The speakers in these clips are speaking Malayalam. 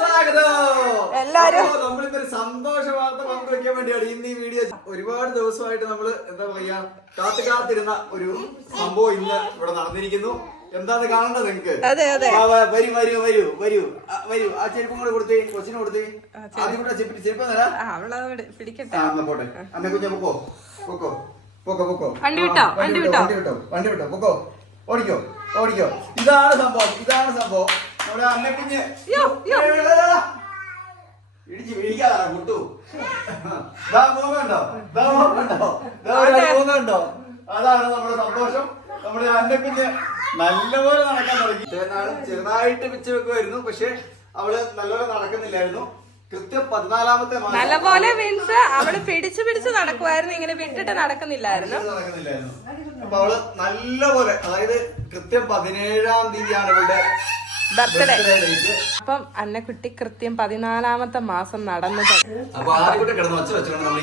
സ്വാഗതം. എല്ലാരും- നമ്മളിപ്പോ ഒരു സന്തോഷ വാർത്ത പങ്കുവെക്കാൻ വേണ്ടിയാണ്. ഇന്ന് ഈ വീഡിയോ ഒരുപാട് ദിവസമായിട്ട് നമ്മൾ എന്താ പറയാ കാത്തു കാത്തിരുന്ന ഒരു സംഭവം ഇന്ന് ഇവിടെ നടന്നിരിക്കുന്നു. എന്താണ് കാണണ്ടത് നിങ്ങക്ക്? വരൂ വരൂ വരൂ വരൂ. വരൂ. ആ ചെരുപ്പും കൂടെ കൊടുത്തേ കൊച്ചിന് കൊടുത്തേ. ആദ്യം കൂടെ ചെരുപ്പ് ചെരുപ്പ് തരാം പോട്ടെ. അന്നെ കുഞ്ഞ പൊക്കോ പൊക്കോ പൊക്കോ പൊക്കോ. വണ്ടി വിട്ടോ? ആ, വണ്ടി വിട്ടോ? വണ്ടി വിട്ടോ വണ്ടി വിട്ടോ പൊക്കോ. ഓടിക്കോ ഓടിക്കോ. ഇതാണ് സംഭവം ഇതാണ് സംഭവം. നമ്മുടെ യ്യോ. ഇടിച്ച് വീഴിക്കാതാ കുട്ടു. ദാ മോഹമുണ്ടോ ദാ മോഹമുണ്ടോ ദാ ഒരു അതാണ് നമ്മുടെ സന്തോഷം. നമ്മുടെ അന്നക്കുഞ്ഞ് നല്ലപോലെ നടക്കാൻ തുടങ്ങി. ഇത്രയും ചെറുതായിട്ട് പിച്ച് വെക്കുമായിരുന്നു പക്ഷെ അവൾ നല്ലപോലെ നടക്കുന്നില്ലായിരുന്നു. കൃത്യം പതിനാലാമത്തെ നല്ലപോലെ മീൻസ് അവൾ പിടിച്ചു പിടിച്ച് നടക്കുമായിരുന്നു ഇങ്ങനെ വിട്ടിട്ട് നടക്കുന്നില്ലായിരുന്നു. നടക്കുന്നില്ലായിരുന്നു. അപ്പൊ അവൾ നല്ലപോലെ അതായത് കൃത്യം പതിനേഴാം തീയതിയാണ് ഇവളുടെ ബർത്ത്ഡേ. കുട്ടി അപ്പം അന്നക്കുട്ടി കൃത്യം പതിനാലാമത്തെ മാസം നടന്നു. അപ്പൊ കിടന്ന് നമ്മൾ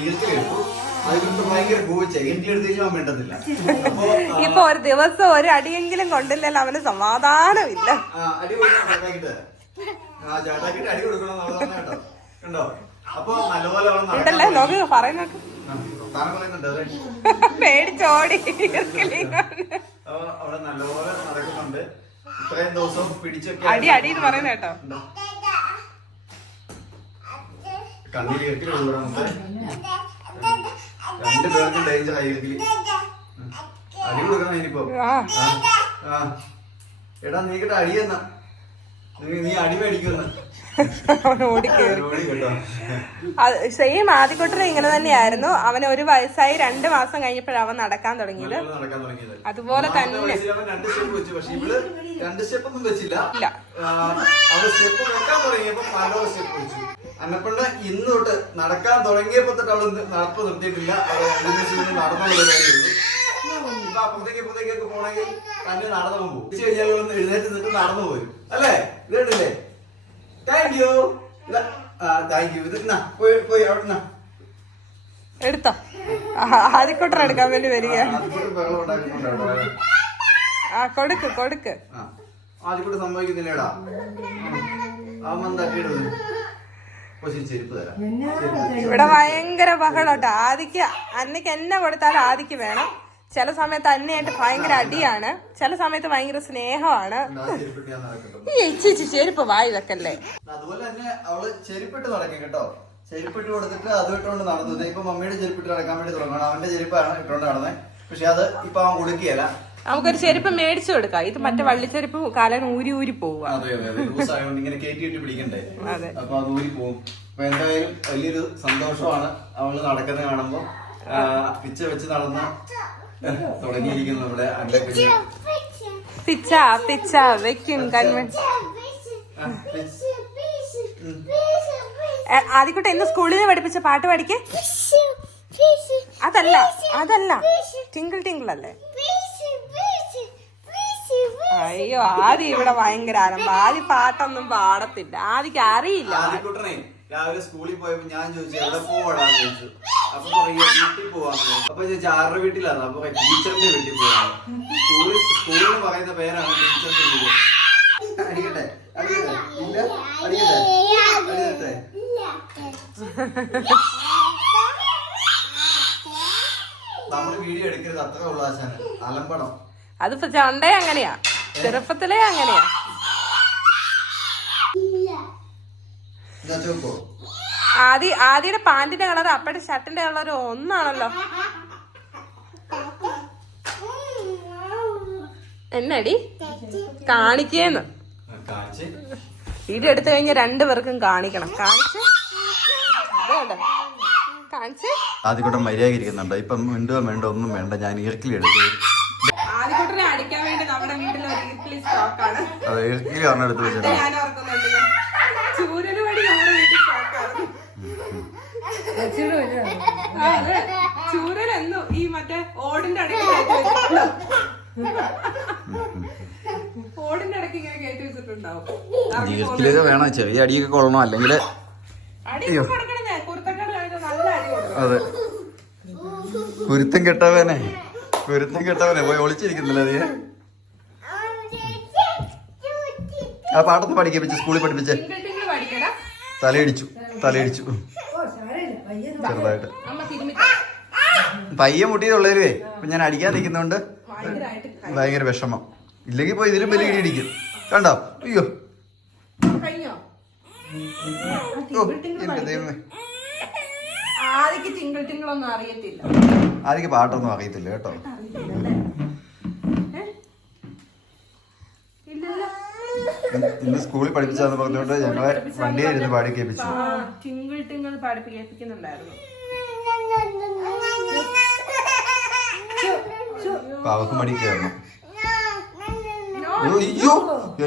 അപ്പൊ ഇപ്പൊ ഒരു ദിവസം ഒരു അടിയെങ്കിലും കൊണ്ടില്ലല്ലോ അവന് സമാധാനമില്ല. അടി കൊടുക്കണം ചേട്ടാക്കിട്ട് ആ ചേട്ടാക്കിട്ട് അടി കൊടുക്കണം എന്നുള്ളതാണ് കേട്ടോ കണ്ടോ അപ്പൊ നല്ലപോലെ അവൾ നടക്കാൻ ഉണ്ടല്ലേ തുടങ്ങി. നോക്ക് പറയുന്നൊക്കെ ആ, താൻ പറയുന്നുണ്ട് അതെ പേടിച്ചോടി ഈർക്കിലിങ്ങനെ. അപ്പൊ അവിടെ നല്ലപോലെ നടക്കുന്നുണ്ട് ഇത്രയും ദിവസം പിടിച്ചൊക്കെ അടി അടി എന്ന് പറയുന്ന കേട്ടോ. രണ്ട് പേർക്കും ഡേഞ്ചർ ആയിരിക്കും അടി കൊടുക്കണം ഇനിയിപ്പോ. ആ. ആ, ആ. എടാ നീ അടിയെന്ന നീ അടി അവൻ സെയിം ആദ്യക്കൊട്ടര ഇങ്ങനെ തന്നെയായിരുന്നു. അവന് ഒരു വയസ്സായി രണ്ട് മാസം കഴിഞ്ഞപ്പോഴാണ് അവൻ നടക്കാൻ തുടങ്ങിയത്. അതുപോലെ തന്നെ. രണ്ട് സ്റ്റെപ്പ് ഒന്നും വെച്ചില്ല. അവൾ സ്റ്റെപ്പ് വെക്കാൻ തുടങ്ങിയപ്പോ പല സ്റ്റെപ്പ് വെച്ചു. അന്നപ്പണ്ണ ഇന്ന് തൊട്ട് നടക്കാൻ തുടങ്ങിയപ്പോ തൊട്ട് അവൾ നടപ്പ് നിർത്തിയിട്ടില്ല. അവൾ നടന്നുള്ള പരിപാടിയുള്ളൂ ഇപ്പൊ അപ്പുറത്തേക്ക് ഇപ്പുറത്തേക്കൊക്കെ പോണെങ്കിൽ തന്നെ നടന്നു പോകും. ഉച്ച കഴിഞ്ഞാൽ ഒന്ന് എഴുന്നേറ്റ് നിന്നിട്ട് നടന്നു പോരും. അല്ലേ? ഇത് കണ്ടില്ലേ താങ്ക് യു താങ്ക് യു ഇത് പോയി പോയി അവിടെ നിന്നാ. എടുത്തോ. ആദ്യക്കൂട്ടർ എടുക്കാൻ വേണ്ടി വരിക ആ, കൊടുക്ക് കൊടുക്ക്. ആ. ആദ്യക്കൂട്ട് സംഭവിക്കുന്നില്ലേടാ ഇവിടെ ഭയങ്കര ബഹളോട്ടോ. ആദിക്ക് അന്നയ്ക്ക് എന്നെ കൊടുത്താലും ആദിക്ക് വേണം. ചില സമയത്ത് അന്നയായിട്ട് ഭയങ്കര അടിയാണ്. ചില സമയത്ത് ഭയങ്കര സ്നേഹമാണ്. ഈ ഇച്ചിച്ച് ചെരുപ്പ് വായി വെക്കല്ലേ അതുപോലെ തന്നെ അവൾ ചെരുപ്പിട്ട് നടക്കും കേട്ടോ. ചെരുപ്പിട്ട് കൊടുത്തിട്ട് അത് ഇട്ടുകൊണ്ട് നടന്നു. ഇപ്പൊ മമ്മിയുടെ ചെരുപ്പിട്ട് നടക്കാൻ വേണ്ടി തുടങ്ങണം അവന്റെ ചെരുപ്പാണ് ഇട്ടുകൊണ്ട് നടന്നത് പക്ഷെ അത് ഇപ്പൊ അവൻ കൊടുക്കുകയല്ല. നമുക്കൊരു ചെരുപ്പ് മേടിച്ചു കൊടുക്കാം. ഇത് മറ്റേ വള്ളിച്ചെരുപ്പ് കാലൻ ഊരി ഊരി പോവുക. അതെ അതെ അതെ. ലൂസ് ആയതുകൊണ്ട് ഇങ്ങനെ കയറ്റിയിട്ട് പിടിക്കണ്ടേ? അതെ. അപ്പൊ അത് ഊരി പോകും അപ്പൊ എന്തായാലും വലിയൊരു സന്തോഷമാണ് അവൾ നടക്കുന്നത് കാണുമ്പോ. പിച്ച വെച്ച് നടന്ന തുടങ്ങിയിരിക്കുന്നു നമ്മുടെ അന്റെ കുഞ്ഞ് പിച്ച പിച്ച വെക്കും കൺവെൻ ആ, പിച്ച്. ആദ്യക്കൂട്ടെ ഇന്ന് സ്കൂളിൽ നിന്ന് പഠിപ്പിച്ച പാട്ട് പഠിക്കേ അതല്ല അതല്ല. ടിങ്കിൾ ടിങ്കിൾ അല്ലേ? അയ്യോ ആദ്യ ഇവിടെ ഭയങ്കര ആരംഭം. ആദ്യ പാട്ടൊന്നും പാടത്തില്ല. ആദ്യക്ക് അറിയില്ല. രാവിലെ സ്കൂളിൽ പോയപ്പോ ഞാൻ ചോദിച്ചു എവിടെ പോവാടാന്ന് ചോദിച്ചു. അപ്പൊ പറയ വീട്ടിൽ പോവാന്ന് അപ്പൊ ചോദിച്ചു ആരുടെ വീട്ടിലാണ് അപ്പൊ ടീച്ചറിന്റെ വീട്ടിൽ പോവാണ് സ്കൂളിൽ സ്കൂളിൽ പറയുന്ന പേരാണ് ടീച്ചറിന്റെ വീട്. അടിക്കട്ടെ അടിക്കട്ടെ. ഇല്ല അടിക്കട്ടെ. അടിക്കട്ടെ. നമ്മൾ വീഡിയോ എടുക്കരുത് അത്രേ ഉള്ള ആശാന്. അലമ്പണം. അതിപ്പോ ചണ്ടേ അങ്ങനെയാ. ചെറുപ്പത്തിലേ അങ്ങനെയാ. ആദ്യ ആദ്യയുടെ പാന്റിന്റെ കളർ അപ്പയുടെ ഷർട്ടിന്റെ കളർ ഒന്നാണല്ലോ. എന്നടി? കാണിക്കേന്ന്. കാണിച്ച്. വീഡിയോ എടുത്തു കഴിഞ്ഞാൽ രണ്ടുപേർക്കും കാണിക്കണം. കാണിച്ച്. കാണിച്ച് കണ്ടോ? കാണിച്ച്. ആദ്യക്കൂട്ടം മര്യാദ ഇരിക്കുന്നുണ്ടോ. ഇപ്പം മിണ്ടുക വേണ്ട? ഒന്നും വേണ്ട. ഞാൻ ഇറക്കിലെടുത്തു ആദ്യക്കൂട്ടിനെ അടിക്കാൻ വേണ്ടി നമ്മുടെ വീട്ടിൽ ഒരു ഈർക്കിളി സ്റ്റോക്കാണ് അത് ഇറക്കിലി ഒരെണ്ണം എടുത്ത് വെച്ചിട്ടുണ്ട് ഞാൻ ഓർക്കുന്നുണ്ട്. നമ്മുടെ വീട്ടിൽ സ്റ്റോക്കാണ് ആ, അതെ. ചൂരൽ എന്നും ഈ മറ്റേ ഓടിന്റെ അടുത്ത് ഓടിന്റെ ഇടയ്ക്ക് ഇങ്ങനെ കയറ്റി വെച്ചിട്ടുണ്ടാവും. പോകുന്നത്. വേണം. ചെറിയ അടിയൊക്കെ കൊള്ളണം. അല്ലെങ്കിൽ അടി കൊടുക്കണേ കുരുത്തക്കാട് കഴിഞ്ഞാൽ നല്ല അടി കൊടുക്കണം. അതെ. കുരുത്തം കെട്ടവനെ. കുരുത്തം കെട്ടവനെ. പോയി ഒളിച്ചിരിക്കുന്നില്ല നീ ആ പാട്ടൊന്ന് പഠിപ്പിച്ച് സ്കൂളിൽ പഠിപ്പിച്ച്. തലയിടിച്ചു തലയിടിച്ചു. ചെറുതായിട്ട്. പയ്യെ മുട്ടിയതുള്ളവരുവേ ഇപ്പൊ ഞാൻ അടിക്കാൻ നിൽക്കുന്നോണ്ട് ഭയങ്കര വിഷമം. ഇല്ലെങ്കിൽ പോയി ഇതിലും വലിയ ഇടി ഇടിക്കും കണ്ടോ? അയ്യോ. ആദ്യക്ക് ആദ്യം പാട്ടൊന്നും അറിയത്തില്ല കേട്ടോ. ഇന്ന് സ്കൂളിൽ പഠിപ്പിച്ചാന്ന് പറഞ്ഞുകൊണ്ട് ഞങ്ങളെ വണ്ടിയിൽ ഇരുന്ന് പാടി കേൾപ്പിച്ചു. ആ ടിങ്കിൾ ടിങ്കിൾ പാടി കേൾപ്പിക്കുന്നുണ്ടായിരുന്നു. അവക്ക് മടി കയറണം അയ്യോ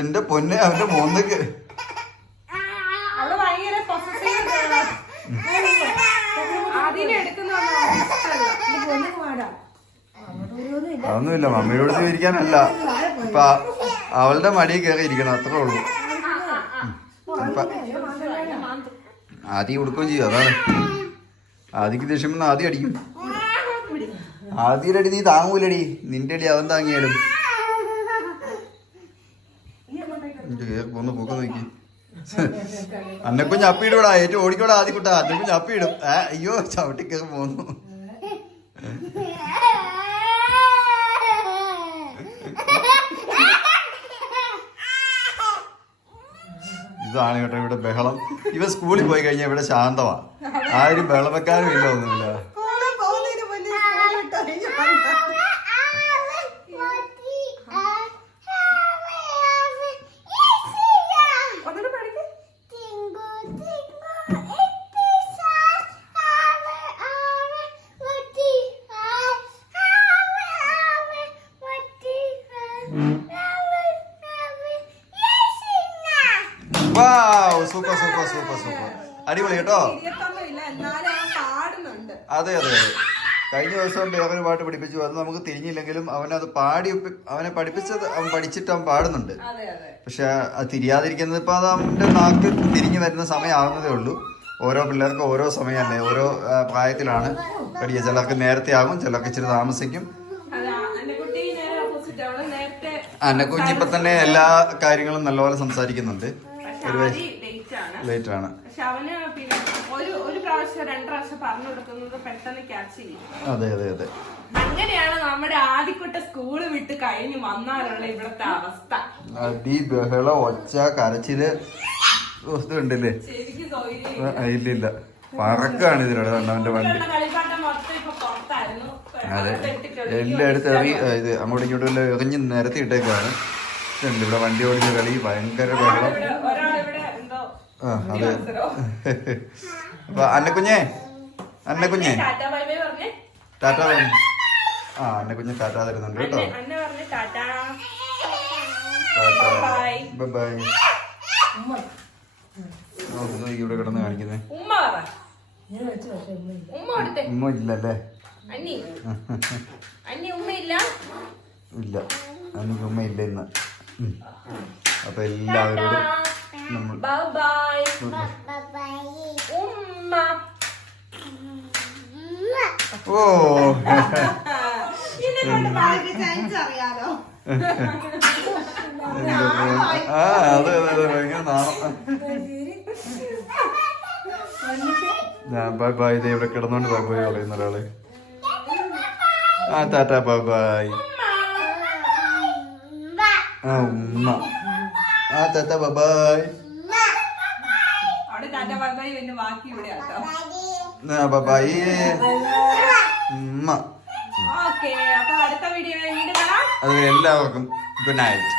എന്റെ പൊന്നെ അവന്റെ ഇഷ്ടമല്ല. അതൊന്നുമില്ല മമ്മിയുടെ അടുത്ത് ഇരിക്കാനല്ല ഇപ്പൊ അവളുടെ മടി കയറി ഇരിക്കണം അത്രേ ഉള്ളൂ. ആദ്യം കൊടുക്കുകയും ചെയ്യും അതാണ്. ആദ്യക്ക് ദേഷ്യം ആദ്യം അടിക്കും. ആദ്യം അടി നീ താങ്ങൂലടി. നിന്റെ അടി അവൻ താങ്ങിയാലും. പോന്ന് പോക്ക നോക്കി. അന്നക്കുഞ്ഞ് അപ്പിയിടൂടാ ഏറ്റവും ഓടിക്കോടാ ആദ്യം കുട്ടാ അന്നക്കുഞ്ഞ് അപ്പിയിടും അയ്യോ ചവിട്ടി പോന്നു. ഇതാണ് കേട്ടോ ഇവിടെ ബഹളം. ഇവ സ്കൂളിൽ പോയി കഴിഞ്ഞാൽ ഇവിടെ ശാന്തമാണ് ആരും വെക്കാനും ഇല്ല ഒന്നുമില്ല. Wow super super super super അടിപൊളി കേട്ടോ? അതെ അതെ അതെ. കഴിഞ്ഞ ദിവസം വേറൊരു പാട്ട് പഠിപ്പിച്ചു. അത് നമുക്ക് തിരിഞ്ഞില്ലെങ്കിലും അവനത് പാടി അവനെ പഠിപ്പിച്ചത് അവൻ പഠിച്ചിട്ട് അവൻ പാടുന്നുണ്ട്. പക്ഷെ അത് തിരിയാതിരിക്കുന്നത് ഇപ്പൊ അത് അവന്റെ നാക്ക് തിരിഞ്ഞു വരുന്ന സമയമാകുന്നതേ ഉള്ളൂ. ഓരോ പിള്ളേർക്ക് ഓരോ സമയമല്ലേ? ഓരോ പ്രായത്തിലാണ് പഠിക്കുക. ചിലർക്ക് നേരത്തെ ആകും ചിലർക്ക് ഇച്ചിരി താമസിക്കും. നേരത്തെ തന്നെ എല്ലാ കാര്യങ്ങളും നല്ലപോലെ സംസാരിക്കുന്നുണ്ട്. ലേറ്റ് ആണ് അതെ അതെ അതെ. അങ്ങനെയാണ് നമ്മുടെ ആദ്യക്കുട്ട സ്കൂൾ വിട്ട് കഴിഞ്ഞ് വന്നാലുള്ള ഇവിടുത്തെ അവസ്ഥ. അടി ബഹളം ഒച്ച കരച്ചിൽ ശരിക്കും ഇല്ല ഇല്ല. പറക്കാണ് ഇതിലൂടെ അവന്റെ വണ്ടി. അതെ. എല്ലായിടത്തും എറി ഇത് അങ്ങോട്ടും ഇങ്ങോട്ടും എല്ലാം എറിഞ്ഞ് നിരത്തി ഇവിടെ വണ്ടി ഓടിച്ച കളി ഭയങ്കര എന്തോ ആ അതെ? അപ്പൊ അന്നക്കുഞ്ഞേ അന്നക്കുഞ്ഞേ. ടാറ്റ. ആ അന്നക്കുഞ്ഞ് ടാറ്റ തരുന്നുണ്ട് കേട്ടോ. ടാറ്റ. ബൈ. ഇവിടെ കിടന്ന് കാണിക്കുന്നേ. ഉമ്മ ഇല്ലല്ലേ? ഇല്ല? അനിക്ക് ഉമ്മ ഇല്ല ഇന്ന്. അപ്പൊ എല്ലാവരോടും നമ്മൾ ബൈ ബൈ ഉമ്മ ഓ. അറിയാലോ. ആ അതെ അതെ അതെ ഭയങ്കര നാണം. ഞാൻ ബൈ ബൈ ഇത് ഇവിടെ കിടന്നോണ്ട് ബൈ ബൈ പറയുന്ന ഒരാൾ. ആ ടാറ്റ ബൈ ബൈ ആ ഉമ്മ. ആ ടാറ്റ ബൈ ബൈ അവിടെ ടാറ്റ ബൈ ബൈ ബാക്കി ഇവിടെ ആട്ടോ ബൈ ബൈ ഉമ്മ. ഓക്കെ അടുത്ത വീഡിയോ വീണ്ടും കാണാം അത് എല്ലാവർക്കും ഗുഡ് നൈറ്റ്.